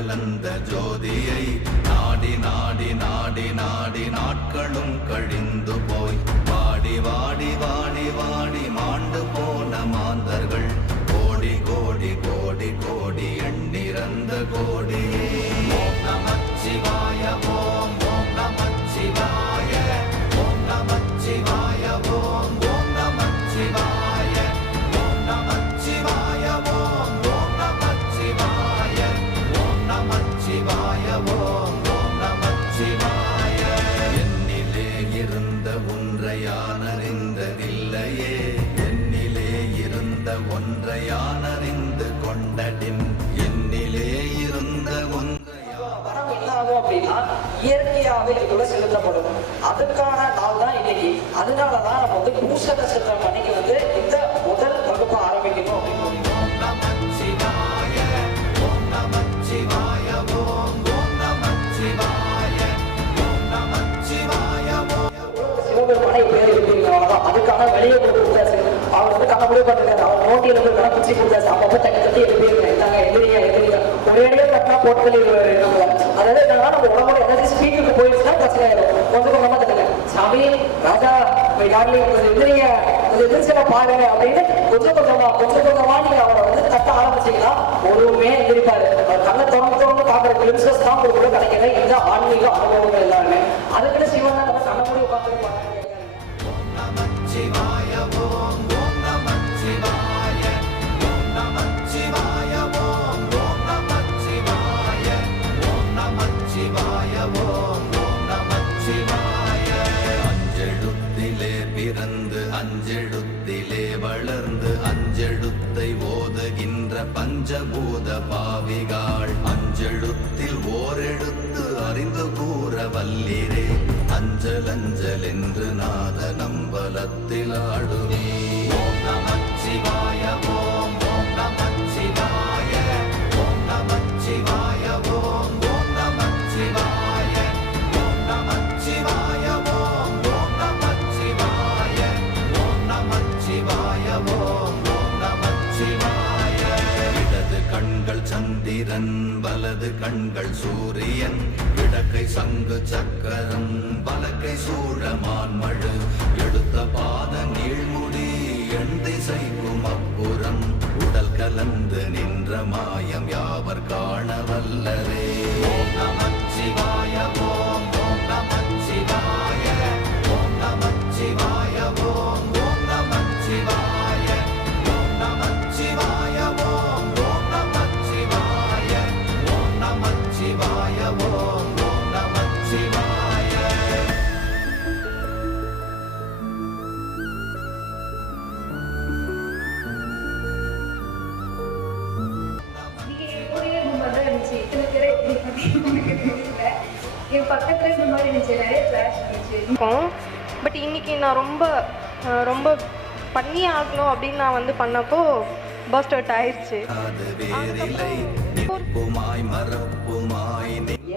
கலந்த ஜோதியை நாடி நாடி நாடி நாடி நாட்களும் கழிந்து போய் வாடி வாடி வாடி வாடி மாண்டு போன மாந்தர்கள் கோடி கோடி கோடி கோடி எண்ணிறந்த கோடி. ஓம் நமச்சிவாய ஓம் ஓம் நமச்சிவாய ஓம் நமச்சிவாய ஓம் ஓம் நமச்சிவாய ஓம் நமச்சிவாய ஓம் ஓம் நமச்சிவாய ஓம் நமச்சிவாய ஓம் ஓம் நமச்சிவாய. என்னிலே இருந்த ஒன்றை யான் அறிந்ததில்லையே, என்னிலே இருந்த ஒன்றை யான் அறிந்து கொண்டடின், என்னிலே இருந்த ஒன்றை அப்படின்னா இயற்கையாகவே இதுக்குள்ள செலுத்தப்படும். அதுக்கான நாள் தான் இன்னைக்கு. அதனாலதான் நம்ம வந்து பூச நட்சத்திரம் அன்னைக்கு வந்து இந்த முதல் வகுப்பு ஆரம்பிக்கணும் அப்படின்னு. சிவபெருமானை பேர் எழுதிருக்காங்க. அதுக்கான வெளியே கொண்டு கொடுத்தாச்சு. அவர் வந்து கண்ண முடிவு பண்ணிருக்காரு. அவர் நோட்டியில போய் கணக்கு பிடிச்சி கொடுத்தாச்சு. அப்பப்ப தட்டி தட்டி எழுதிருக்கேன். இந்தாங்க எதிரியா எதிரியா ஒரே கட்டா போட்டு தள்ளிடுவாரு நம்மள. அதாவது என்னன்னா நம்ம உடம்போட எனர்ஜி ஸ்பீக்கருக்கு போயிடுச்சுன்னா பிரச்சனை ஆயிடும். கொஞ்சம் கொஞ்சமா தட்டுங்க. சாமி ராஜா யாருலையும் கொஞ்சம் எதிரிங்க கொஞ்சம் எதிர்ச்சியில பாருங்க அப்படின்னு கொஞ்சம் கொஞ்சமா நீங்க அவரை வந்து தட்ட ஆரம்பிச்சீங்கன்னா ஒருமே எதிர்ப்பாரு. அவர் கண்ணை திறந்து பாக்குற கிளிம்சஸ் தான் ஒரு கூட கிடைக்கிற இந்த ஆன்மீக அனுபவங்கள் எல்லாருமே. அதுக்குன்னு சிவன் தான் நம்ம கண்ண மூடி உட்காந்துருப்பாங்க. பிறந்து அஞ்செழுத்திலே வளர்ந்து அஞ்செழுத்தை ஓதுகின்ற பஞ்சபூத பாவிகாள் அஞ்செழுத்தில் ஓரெழுத்து அறிந்து கூற வல்லிரே. அஞ்சல் அஞ்சல் என்று நாத நம்பலத்தில் ஆடுவே. ஓம் நமச்சிவாய ஓம் ஓம் நமச்சிவாய ஓம் நமச்சிவாய ஓம் ஓம் நமச்சிவாய ஓம் நமச்சிவாய ஓம் ஓம் நமச்சிவாய ஓம் நமச்சிவாய ஓம் ஓம் நமச்சிவாய. இடது கண்கள் சந்திரன் வலது கண்கள் சூரியன் இடக்கை சங்கு சக்கரம் வலக்கை சூழமான்மழு எடுத்த பாத நீழ்முடி எண் திசைக்கும் அப்புறம் உடல் கலந்து நின்ற மாயம் யாவர் காண வல்லரே. ஓம் நமச்சிவாய ஓம் ஓம் நமச்சிவாய ஓம் நமச்சிவாய ஓம் ஓம் நமச்சிவாய ஓம் நமச்சிவாய ஓம் ஓம் நமச்சிவாய ஓம் நமச்சிவாய ஓம் ஓம் நமச்சிவாய. என் பக்கத்துல இந்த மாதிரி இருந்துச்சு, நிறைய ஃபிளாஷ் இருந்துச்சு. பட் இன்னைக்கு நான் ரொம்ப பண்ணி ஆகணும் அப்படின்னு நான் வந்து பண்ணப்போ பஸ்ட் அவுட் ஆயிடுச்சு.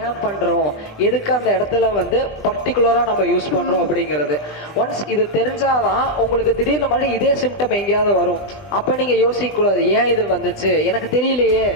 ஏன் பண்றோம், எதுக்கு அந்த இடத்துல வந்து பர்டிகுலரா நம்ம யூஸ் பண்றோம் அப்படிங்கிறது ஒன்ஸ் இது தெரிஞ்சாதான் உங்களுக்கு திடீர்னு மாதிரி இதே சிம்டம் எங்கேயாவது வரும். அப்ப நீங்க யோசிக்க கூடாது ஏன் இது வந்துச்சு எனக்கு தெரியலையே.